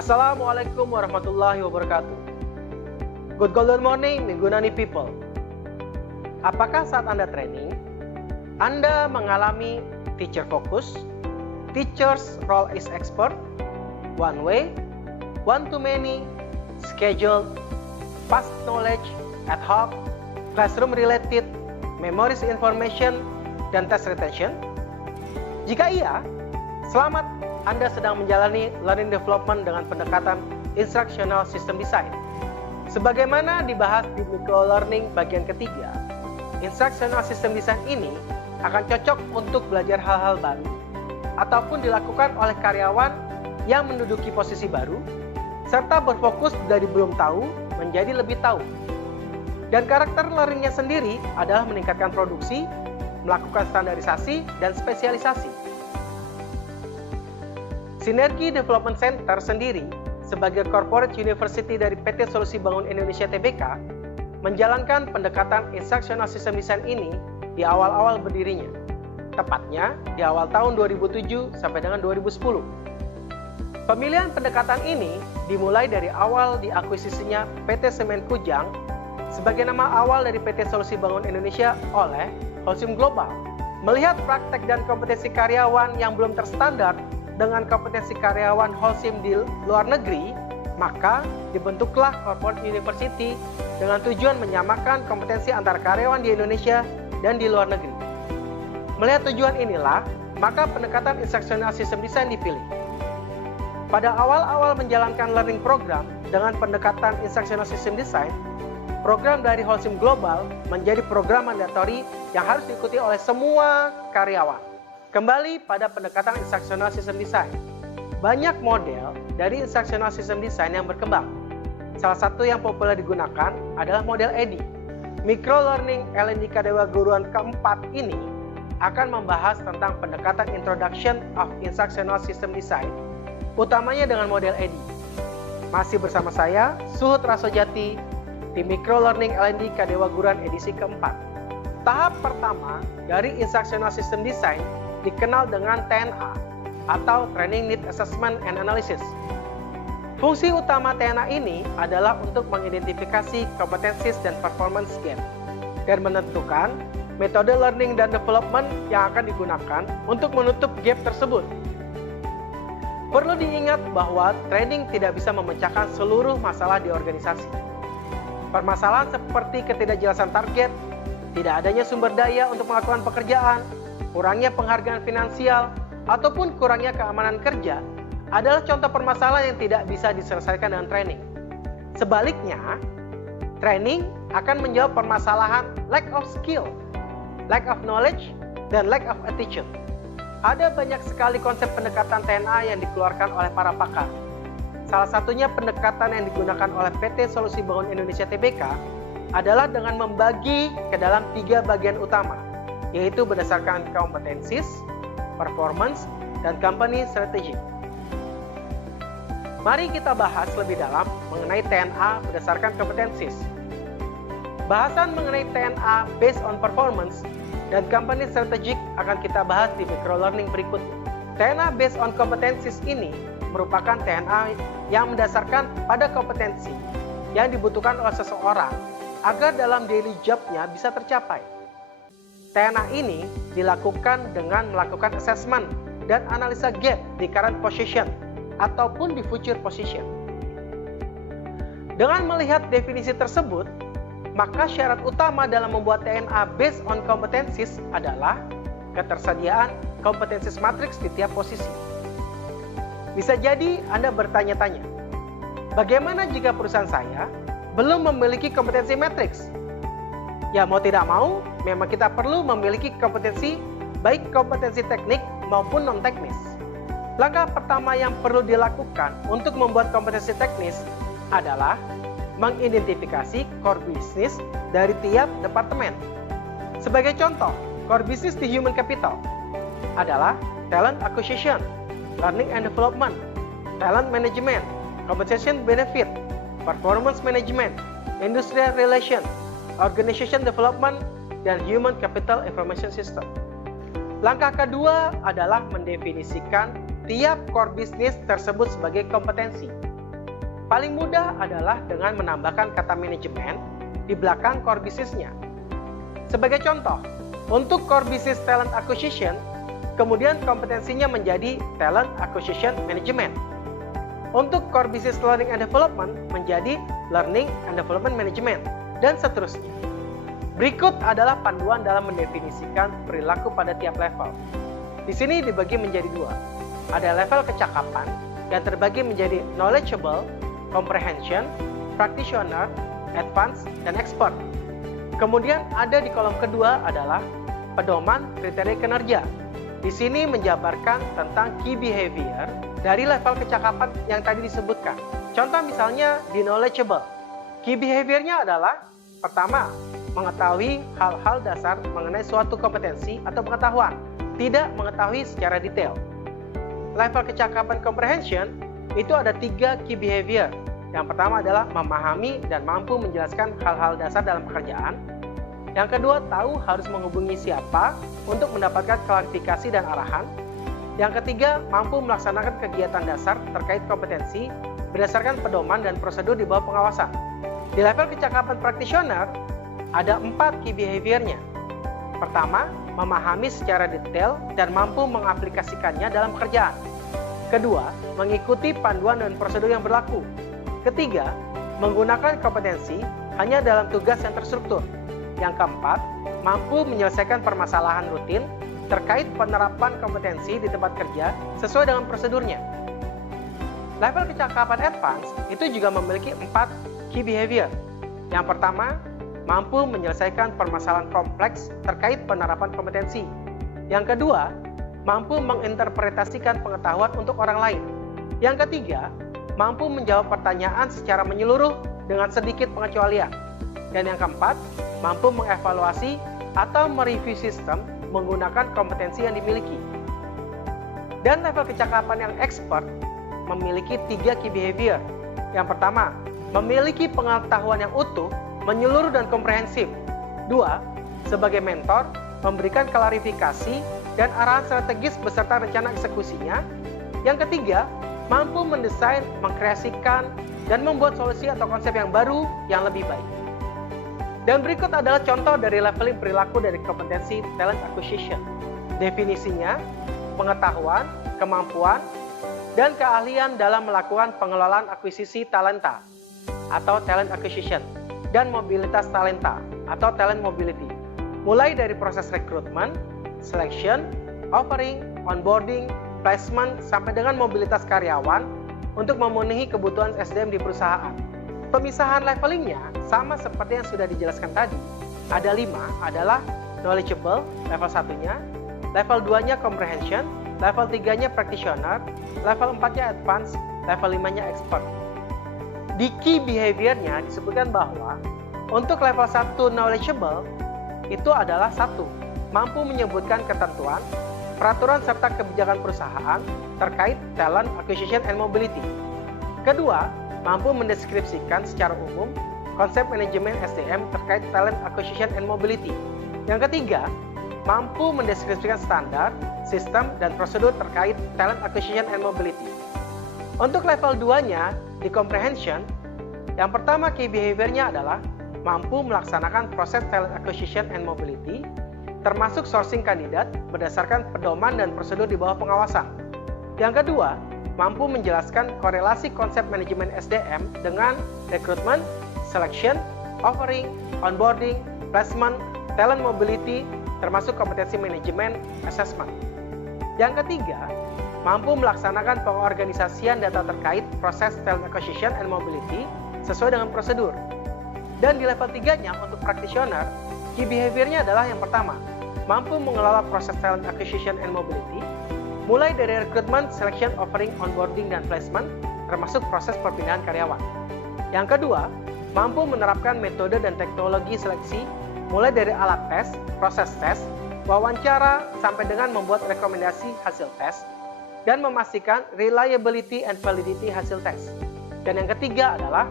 Assalamualaikum warahmatullahi wabarakatuh. Good golden morning, Minggunani people. Apakah saat Anda training, Anda mengalami teacher focus, teacher's role is expert, one way, one to many, scheduled, past knowledge, ad hoc, classroom related, memories information, dan test retention? Jika iya, selamat, Anda sedang menjalani learning development dengan pendekatan instructional system design. Sebagaimana dibahas di micro learning bagian ketiga, instructional system design ini akan cocok untuk belajar hal-hal baru ataupun dilakukan oleh karyawan yang menduduki posisi baru serta berfokus dari belum tahu menjadi lebih tahu. Dan karakter learningnya sendiri adalah meningkatkan produksi, melakukan standarisasi, dan spesialisasi. Sinergi Development Center sendiri sebagai corporate university dari PT Solusi Bangun Indonesia Tbk menjalankan pendekatan instructional system design ini di awal-awal berdirinya, tepatnya di awal tahun 2007 sampai dengan 2010. Pemilihan pendekatan ini dimulai dari awal diakuisisinya PT Semen Kujang sebagai nama awal dari PT Solusi Bangun Indonesia oleh Holcim Global. Melihat praktek dan kompetensi karyawan yang belum terstandar dengan kompetensi karyawan Holcim di luar negeri, maka dibentuklah corporate university dengan tujuan menyamakan kompetensi antara karyawan di Indonesia dan di luar negeri. Melihat tujuan inilah, maka pendekatan instructional system design dipilih. Pada awal-awal menjalankan learning program dengan pendekatan instructional system design, program dari Holcim Global menjadi program mandatori yang harus diikuti oleh semua karyawan. Kembali pada pendekatan instructional system design. Banyak model dari instructional system design yang berkembang. Salah satu yang populer digunakan adalah model EDI. Micro Learning LNDK Dewa Guruan keempat ini akan membahas tentang pendekatan Introduction of Instructional System Design, utamanya dengan model EDI. Masih bersama saya, Suhud Rasojati, di Micro Learning LNDK Dewa Guruan edisi keempat. Tahap pertama dari Instructional System Design dikenal dengan TNA atau Training Need Assessment and Analysis. Fungsi utama TNA ini adalah untuk mengidentifikasi kompetensi dan performance gap dan menentukan metode learning dan development yang akan digunakan untuk menutup gap tersebut. Perlu diingat bahwa training tidak bisa memecahkan seluruh masalah di organisasi. Permasalahan seperti ketidakjelasan target, tidak adanya sumber daya untuk melakukan pekerjaan, kurangnya penghargaan finansial, ataupun kurangnya keamanan kerja adalah contoh permasalahan yang tidak bisa diselesaikan dengan training. Sebaliknya, training akan menjawab permasalahan lack of skill, lack of knowledge, dan lack of attitude. Ada banyak sekali konsep pendekatan TNA yang dikeluarkan oleh para pakar. Salah satunya pendekatan yang digunakan oleh PT Solusi Bangun Indonesia Tbk adalah dengan membagi ke dalam 3 bagian utama, yaitu berdasarkan kompetensis, performance, dan company strategy. Mari kita bahas lebih dalam mengenai TNA berdasarkan kompetensis. Bahasan mengenai TNA based on performance dan company strategic akan kita bahas di microlearning berikutnya. TNA based on competencies ini merupakan TNA yang mendasarkan pada kompetensi yang dibutuhkan oleh seseorang agar dalam daily job-nya bisa tercapai. TNA ini dilakukan dengan melakukan assessment dan analisa gap di current position ataupun di future position. Dengan melihat definisi tersebut, maka syarat utama dalam membuat TNA based on competencies adalah ketersediaan kompetensis matriks di tiap posisi. Bisa jadi Anda bertanya-tanya, bagaimana jika perusahaan saya belum memiliki kompetensi matriks? Ya mau tidak mau, memang kita perlu memiliki kompetensi, baik kompetensi teknik maupun non-teknis. Langkah pertama yang perlu dilakukan untuk membuat kompetensi teknis adalah mengidentifikasi core business dari tiap departemen. Sebagai contoh, core business di human capital adalah talent acquisition, learning and development, talent management, compensation benefit, performance management, industrial relation, organization development, dan human capital information system. Langkah kedua adalah mendefinisikan tiap core business tersebut sebagai kompetensi. Paling mudah adalah dengan menambahkan kata manajemen di belakang core business-nya. Sebagai contoh, untuk core business talent acquisition, kemudian kompetensinya menjadi talent acquisition management. Untuk core business learning and development menjadi learning and development management, dan seterusnya. Berikut adalah panduan dalam mendefinisikan perilaku pada tiap level. Di sini dibagi menjadi dua. Ada level kecakapan yang terbagi menjadi knowledgeable, comprehension, practitioner, advanced, dan expert. Kemudian ada di kolom kedua adalah pedoman kriteria kinerja. Di sini menjabarkan tentang key behavior dari level kecakapan yang tadi disebutkan. Contoh misalnya di knowledgeable. Key behavior-nya adalah pertama, mengetahui hal-hal dasar mengenai suatu kompetensi atau pengetahuan, tidak mengetahui secara detail. Level kecakapan comprehension itu ada 3 key behavior. Yang pertama adalah memahami dan mampu menjelaskan hal-hal dasar dalam pekerjaan. Yang kedua, tahu harus menghubungi siapa untuk mendapatkan klarifikasi dan arahan. Yang ketiga, mampu melaksanakan kegiatan dasar terkait kompetensi berdasarkan pedoman dan prosedur di bawah pengawasan. Di level kecakapan practitioner, ada 4 key behavior-nya. Pertama, memahami secara detail dan mampu mengaplikasikannya dalam pekerjaan. Kedua, mengikuti panduan dan prosedur yang berlaku. Ketiga, menggunakan kompetensi hanya dalam tugas yang terstruktur. Yang keempat, mampu menyelesaikan permasalahan rutin terkait penerapan kompetensi di tempat kerja sesuai dengan prosedurnya. Level kecakapan advance itu juga memiliki 4 key behavior. Yang pertama, mampu menyelesaikan permasalahan kompleks terkait penerapan kompetensi. Yang kedua, mampu menginterpretasikan pengetahuan untuk orang lain. Yang ketiga, mampu menjawab pertanyaan secara menyeluruh dengan sedikit pengecualian. Dan yang keempat, mampu mengevaluasi atau mereview sistem menggunakan kompetensi yang dimiliki. Dan level kecakapan yang expert memiliki 3 key behavior. Yang pertama, memiliki pengetahuan yang utuh, menyeluruh dan komprehensif. 2. Sebagai mentor, memberikan klarifikasi dan arahan strategis beserta rencana eksekusinya. Yang ketiga, mampu mendesain, mengkreasikan, dan membuat solusi atau konsep yang baru yang lebih baik. Dan berikut adalah contoh dari leveling perilaku dari kompetensi talent acquisition. Definisinya, pengetahuan, kemampuan, dan keahlian dalam melakukan pengelolaan akuisisi talenta atau talent acquisition, dan mobilitas talenta atau talent mobility. Mulai dari proses rekrutmen, selection, offering, onboarding, placement, sampai dengan mobilitas karyawan untuk memenuhi kebutuhan SDM di perusahaan. Pemisahan levelingnya sama seperti yang sudah dijelaskan tadi. Ada 5, adalah knowledgeable, level 1-nya, level 2-nya comprehension, level 3-nya practitioner, level 4-nya advanced, level 5-nya expert. Di key behavior-nya disebutkan bahwa untuk level 1 knowledgeable itu adalah 1, mampu menyebutkan ketentuan, peraturan serta kebijakan perusahaan terkait talent acquisition and mobility. Kedua, mampu mendeskripsikan secara umum konsep manajemen SDM terkait talent acquisition and mobility. Yang ketiga, mampu mendeskripsikan standar, sistem, dan prosedur terkait talent acquisition and mobility. Untuk level 2-nya, di comprehension, yang pertama key behavior-nya adalah mampu melaksanakan proses talent acquisition and mobility, termasuk sourcing kandidat berdasarkan pedoman dan prosedur di bawah pengawasan. Yang kedua, mampu menjelaskan korelasi konsep manajemen SDM dengan rekrutmen, selection, offering, onboarding, placement, talent mobility, termasuk kompetensi manajemen assessment. Yang ketiga, mampu melaksanakan pengorganisasian data terkait proses talent acquisition and mobility sesuai dengan prosedur. Dan di level 3-nya untuk practitioner, key behavior-nya adalah yang pertama, mampu mengelola proses talent acquisition and mobility, mulai dari rekrutmen, selection, offering, onboarding, dan placement, termasuk proses perpindahan karyawan. Yang kedua, mampu menerapkan metode dan teknologi seleksi, mulai dari alat tes, proses tes, wawancara, sampai dengan membuat rekomendasi hasil tes, dan memastikan reliability and validity hasil tes. Dan yang ketiga adalah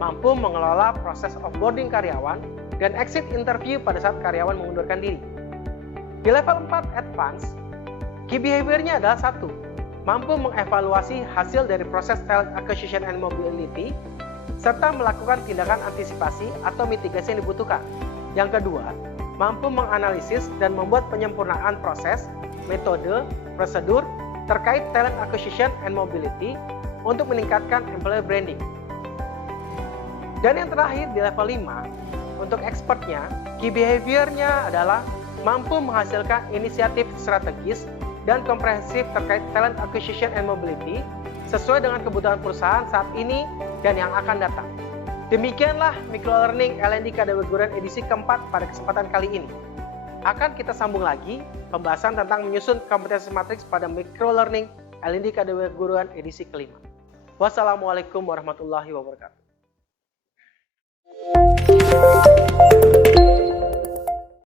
mampu mengelola proses offboarding karyawan dan exit interview pada saat karyawan mengundurkan diri. Di level 4 advance, key behavior-nya adalah 1, mampu mengevaluasi hasil dari proses talent acquisition and mobility, serta melakukan tindakan antisipasi atau mitigasi yang dibutuhkan. Yang kedua, mampu menganalisis dan membuat penyempurnaan proses, metode, prosedur terkait talent acquisition and mobility untuk meningkatkan employer branding. Dan yang terakhir di level 5, untuk expertnya, key behavior-nya adalah mampu menghasilkan inisiatif strategis dan komprehensif terkait talent acquisition and mobility sesuai dengan kebutuhan perusahaan saat ini dan yang akan datang. Demikianlah microlearning L&D KDW Guruan edisi keempat pada kesempatan kali ini. Akan kita sambung lagi pembahasan tentang menyusun kompetensi matriks pada microlearning L&D KDW Guruan edisi kelima. Wassalamualaikum warahmatullahi wabarakatuh.